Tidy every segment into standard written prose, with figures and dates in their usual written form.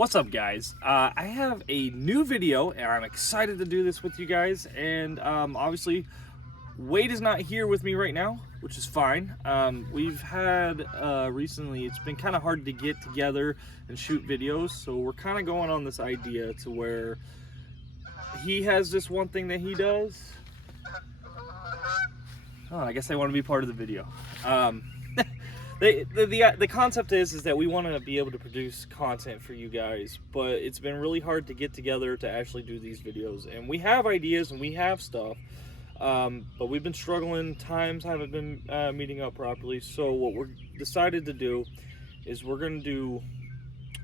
What's up, guys? I have a new video and I'm excited to do this with you guys, and obviously Wade is not here with me right now, which is fine. We've had recently, it's been kind of hard to get together and shoot videos, so we're kind of going on this idea to where he has this one thing that he does. Oh, I guess they want to be part of the video. The concept is that we want to be able to produce content for you guys, but it's been really hard to get together to actually do these videos. And we have ideas and we have stuff, but we've been struggling. Times haven't been meeting up properly. So what we're decided to do is we're going to do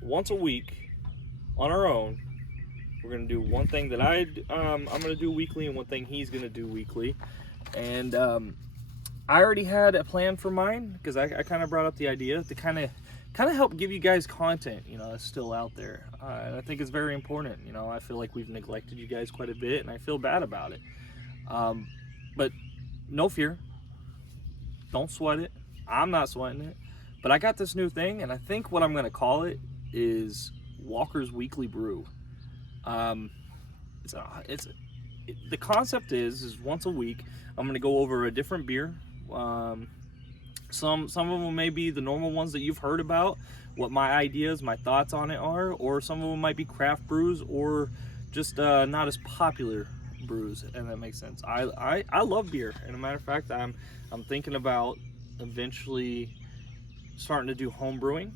once a week on our own. We're going to do one thing that I'm going to do weekly and one thing he's going to do weekly. And I already had a plan for mine because I kind of brought up the idea to kind of help give you guys content, that's still out there. And I think it's very important. I feel like we've neglected you guys quite a bit, and I feel bad about it. But no fear. Don't sweat it. I'm not sweating it. But I got this new thing, and I think what I'm going to call it is Walker's Weekly Brew. The concept is once a week I'm going to go over a different beer. Some of them may be the normal ones that you've heard about, what my ideas, my thoughts on it are, or some of them might be craft brews or just not as popular brews, and that makes sense. I love beer, and a matter of fact, I'm thinking about eventually starting to do home brewing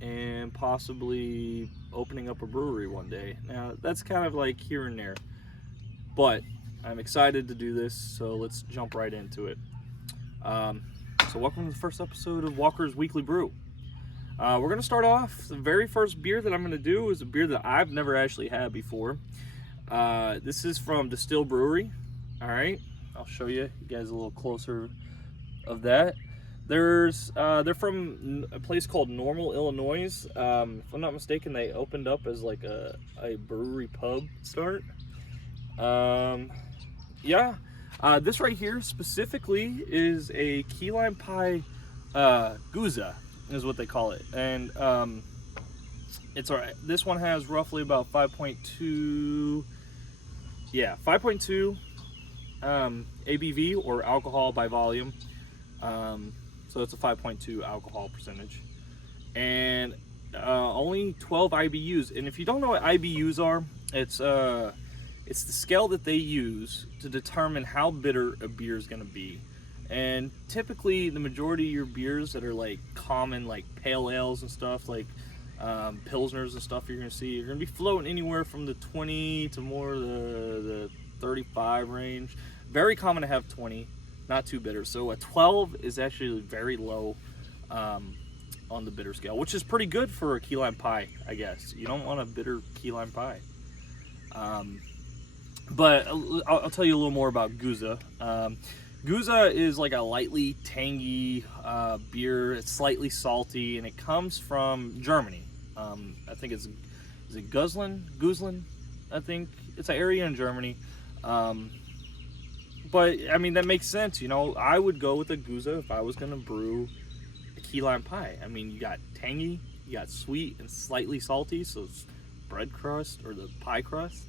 and possibly opening up a brewery one day. Now that's kind of like here and there, but I'm excited to do this, so let's jump right into it. So welcome to the first episode of Walker's Weekly Brew. We're going to start off, the very first beer that I'm going to do is a beer that I've never actually had before. This is from Distill Brewery. Alright, I'll show you guys a little closer of that. They're from a place called Normal, Illinois. If I'm not mistaken, they opened up as like a brewery pub start. Yeah. This right here specifically is a key lime pie Gose is what they call it, and it's alright. This one has roughly about 5.2 ABV, or alcohol by volume. So it's a 5.2 alcohol percentage, and only 12 IBUs. And if you don't know what IBUs are, it's the scale that they use to determine how bitter a beer is going to be. And typically the majority of your beers that are like common, like pale ales and stuff, like pilsners and stuff, you're going to be floating anywhere from the 20 to more the 35 range. Very common to have 20, not too bitter. So a 12 is actually very low on the bitter scale, which is pretty good for a key lime pie, I guess. You don't want a bitter key lime pie. But I'll tell you a little more about Gose. Gose is like a lightly tangy beer. It's slightly salty, and it comes from Germany. I think is it Guslen? I think it's an area in Germany. But I mean, that makes sense. I would go with a Gose if I was gonna brew a key lime pie. I mean, you got tangy, you got sweet and slightly salty, so it's bread crust or the pie crust.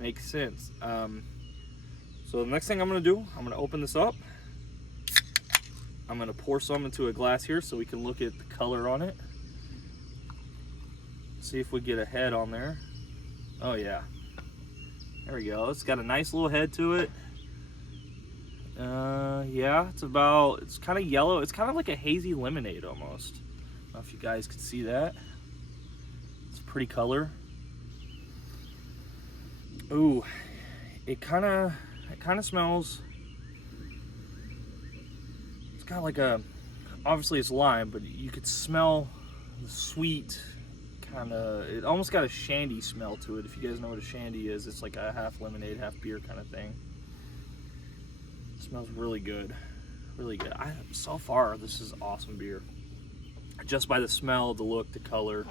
Makes sense. So the next thing I'm going to do, I'm going to open this up. I'm going to pour some into a glass here so we can look at the color on it. See if we get a head on there. Oh yeah. There we go. It's got a nice little head to it. Yeah, it's kind of yellow. It's kind of like a hazy lemonade almost. I don't know if you guys can see that. It's a pretty color. Ooh, it kind of smells. It's got like obviously it's lime, but you could smell the sweet it almost got a shandy smell to it. If you guys know what a shandy is, it's like a half lemonade, half beer kind of thing. It smells really good, really good. So far, this is awesome beer. Just by the smell, the look, the color.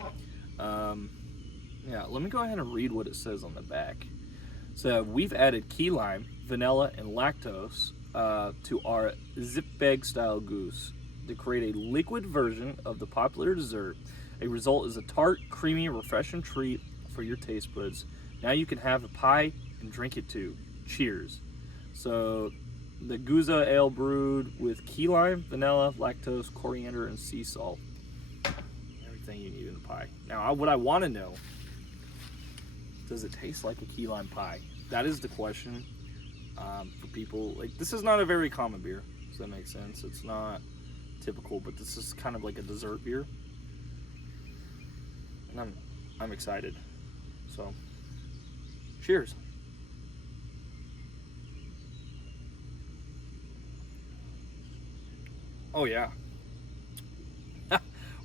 Yeah, let me go ahead and read what it says on the back. So we've added key lime, vanilla, and lactose to our zip bag style goose to create a liquid version of the popular dessert A result is a tart, creamy, refreshing treat for your taste buds. Now you can have a pie and drink it too. Cheers. So, the Gose ale brewed with key lime, vanilla, lactose, coriander, and sea salt. Everything you need in a pie. Now, what I want to know, does it taste like a key lime pie? That is the question for people. Like, this is not a very common beer. Does that make sense? It's not typical, but this is kind of like a dessert beer. And I'm excited. So, cheers. Oh yeah.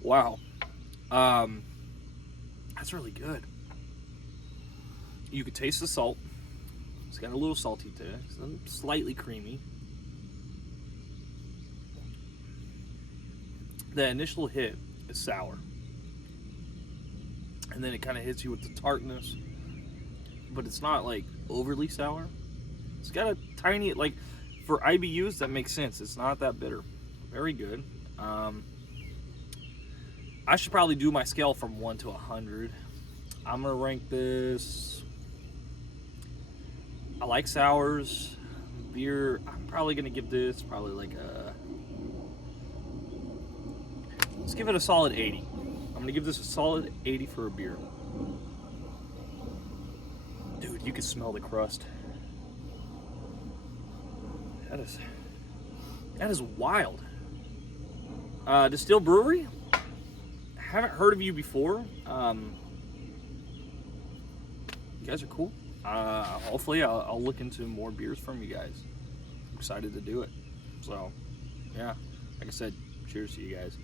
Wow. Um, that's really good. You could taste the salt. It's got a little salty to it. It's slightly creamy. The initial hit is sour. And then it kind of hits you with the tartness. But it's not like overly sour. It's got a tiny, like, for IBUs, that makes sense. It's not that bitter. Very good. I should probably do my scale from 1 to 100. I'm going to rank this. I like sours. Beer, I'm probably going to give this probably like a. Let's give it a solid 80. I'm going to give this a solid 80 for a beer. Dude, you can smell the crust. That is wild. Distill Brewery? Haven't heard of you before. You guys are cool. Hopefully I'll look into more beers from you guys. I'm excited to do it. So, yeah. Like I said, cheers to you guys.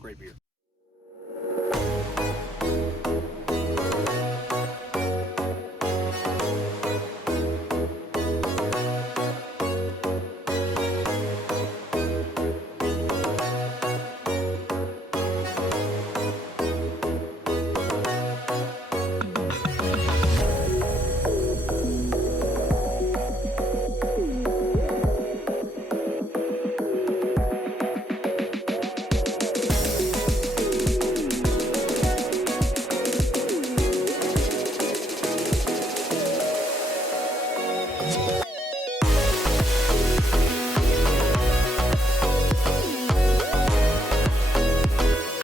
Great beer.